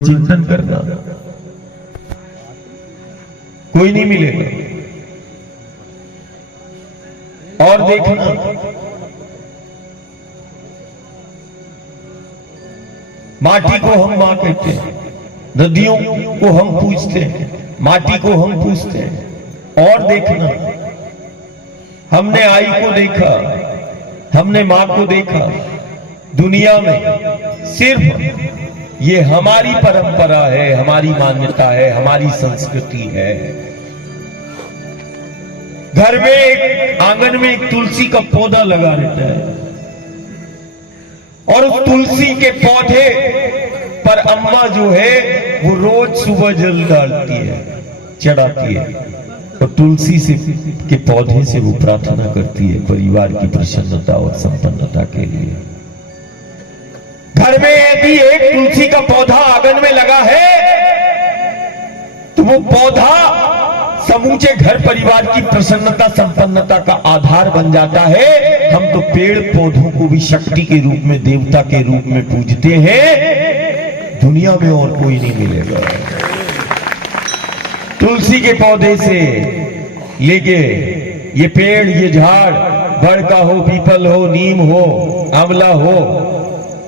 चिंतन करना, कोई नहीं मिलेगा। और देखना, माटी को हम मां कहते हैं, नदियों को हम पूजते हैं, माटी को हम पूजते हैं। और देखना, हमने आई को देखा, हमने मां को देखा। दुनिया में सिर्फ ये हमारी परंपरा है, हमारी मान्यता है, हमारी संस्कृति है। घर में एक आंगन में एक तुलसी का पौधा लगा रहता है और उस तुलसी के पौधे पर अम्मा जो है वो रोज सुबह जल डालती है, चढ़ाती है और तुलसी से के पौधे से वो प्रार्थना करती है परिवार की प्रसन्नता और संपन्नता के लिए। घर में यदि एक तुलसी का पौधा आंगन में लगा है तो वो पौधा समूचे घर परिवार की प्रसन्नता संपन्नता का आधार बन जाता है। हम तो पेड़ पौधों को भी शक्ति के रूप में, देवता के रूप में पूजते हैं। दुनिया में और कोई नहीं मिलेगा। तुलसी के पौधे से लेके ये पेड़, ये झाड़, बड़ का हो, पीपल हो, नीम हो, आंवला हो,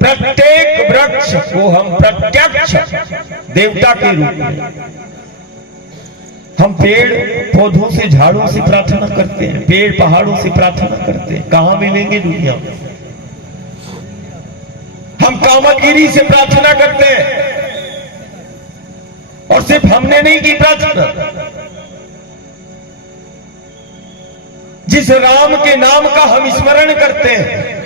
प्रत्येक वृक्ष को हम प्रत्यक्ष देवता के रूप में, हम पेड़ पौधों से, झाड़ों से प्रार्थना करते हैं, पेड़ पहाड़ों से प्रार्थना करते हैं। कहां मिलेंगे दुनिया में? हम कामतगिरी से प्रार्थना करते हैं और सिर्फ हमने नहीं की प्रार्थना, जिस राम के नाम का हम स्मरण करते हैं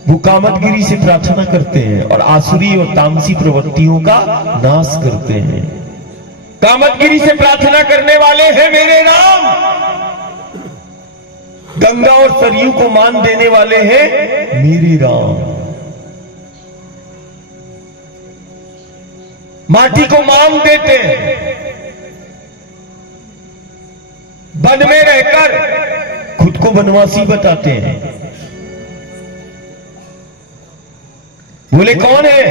वो कामतगिरी से प्रार्थना करते हैं और आसुरी और तामसी प्रवृत्तियों का नाश करते हैं। कामतगिरी से प्रार्थना करने वाले हैं मेरे राम। गंगा और सरयू को मान देने वाले हैं मेरे राम। माटी को मान देते हैं, वन में रहकर खुद को वनवासी बताते हैं। बोले कौन है?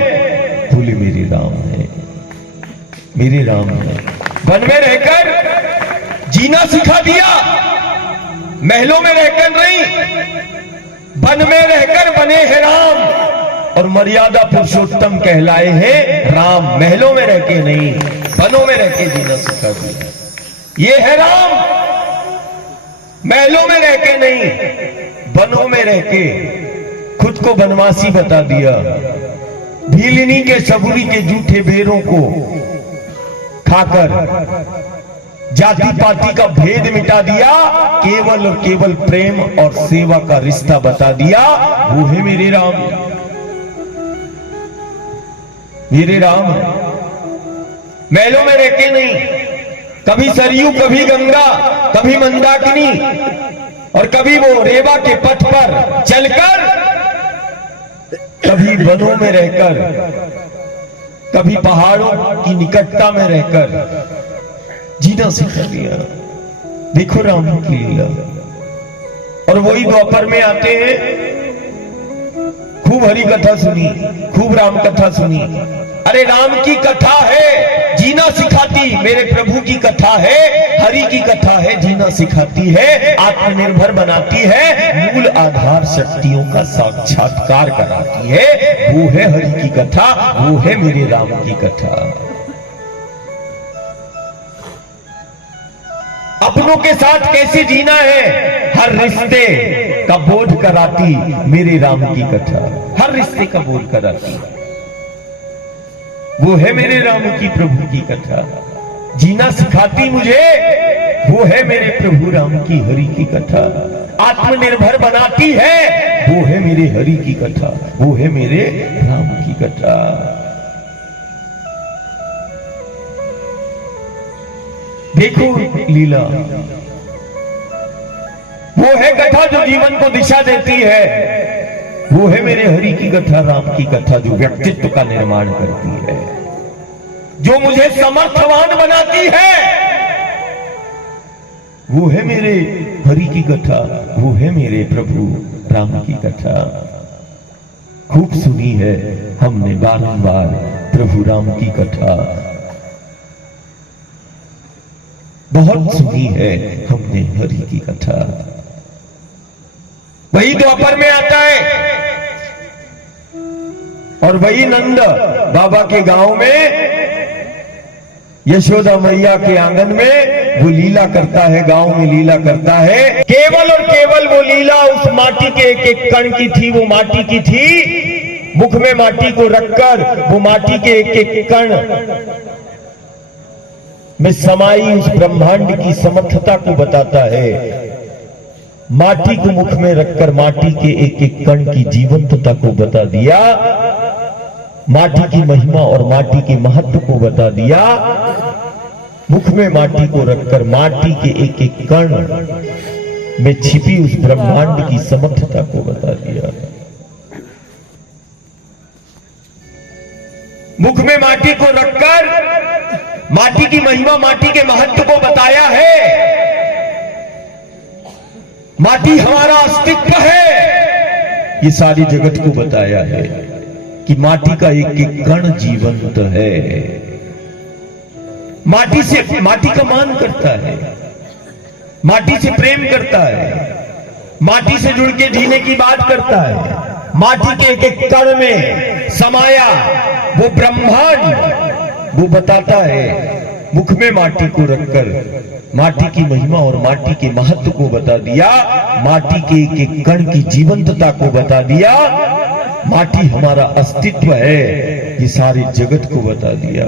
बोले मेरे राम है, मेरे राम है। वन में रहकर जीना सिखा दिया, महलों में रहकर नहीं, वन में रहकर बने हैं राम और मर्यादा पुरुषोत्तम कहलाए हैं राम। महलों में रह के नहीं, वनों में रह के जीना सिखा दिया। ये है राम। महलों में रह के नहीं, वनों में रह के खुद को वनवासी बता दिया। भीलनी के सबूरी के जूठे बेरों को खाकर जाति पाति का भेद मिटा दिया, केवल और केवल प्रेम और सेवा का रिश्ता बता दिया। वो है मेरे राम, मेरे राम है। महलों में रह के नहीं, कभी सरयू, कभी गंगा, कभी मंदाकिनी और कभी वो रेवा के पथ पर चलकर, कभी वनों में रहकर, कभी पहाड़ों की निकटता में रहकर जीना सिखा दिया। देखो राम की लीला। और वही द्वापर में आते हैं, खूब हरि कथा सुनी, खूब राम कथा सुनी। अरे राम की कथा है, जीना सिखाती। मेरे प्रभु की कथा है, हरि की कथा है, जीना सिखाती है, आत्मनिर्भर बनाती है, मूल आधार शक्तियों का साक्षात्कार कराती है। वो है हरि की कथा, वो है मेरे राम की कथा। अपनों के साथ कैसे जीना है, हर रिश्ते का बोध कराती मेरे राम की कथा। हर रिश्ते का बोध कराती, वो है मेरे राम की, प्रभु की कथा। जीना सिखाती मुझे, वो है मेरे प्रभु राम की, हरि की कथा। आत्मनिर्भर बनाती है, वो है मेरे हरि की कथा, वो है मेरे राम की कथा। देखो लीला, वो है कथा जो जीवन को दिशा देती है। वो है मेरे हरि की कथा, राम की कथा, जो व्यक्तित्व का निर्माण करती है, जो मुझे समर्थवान बनाती है। वो है मेरे हरि की कथा, वो है मेरे प्रभु राम की कथा। खूब सुनी है हमने बारंबार प्रभु राम की कथा, बहुत सुनी है हमने हरि की कथा। वही द्वापर में आता है और वही नंद बाबा के गांव में यशोदा मैया के आंगन में वो लीला करता है, गांव में लीला करता है। केवल और केवल वो लीला उस माटी के एक एक कण की थी, वो माटी की थी। मुख में माटी को रखकर वो माटी के एक एक कण में समाई उस ब्रह्मांड की समर्थता को बताता है। माटी को मुख में रखकर माटी के एक एक कण की जीवंतता को बता दिया, माटी की महिमा और माटी के महत्व को बता दिया। मुख में माटी को रखकर माटी के एक एक कण में छिपी उस ब्रह्मांड की समर्थता को बता दिया। मुख में माटी को रखकर माटी की महिमा, माटी के महत्व को बताया है। माटी हमारा अस्तित्व है, ये सारी जगत को बताया है कि माटी का एक एक कण जीवंत है। माटी से, माटी का मान करता है, माटी से प्रेम करता है, माटी से जुड़ के जीने की बात करता है। माटी के एक एक कण में समाया वो ब्रह्मांड वो बताता है। मुख में माटी को रखकर माटी की महिमा और माटी के महत्व को बता दिया, माटी के एक एक कण की जीवंतता को बता दिया। माटी हमारा अस्तित्व है, ये सारे जगत को बता दिया।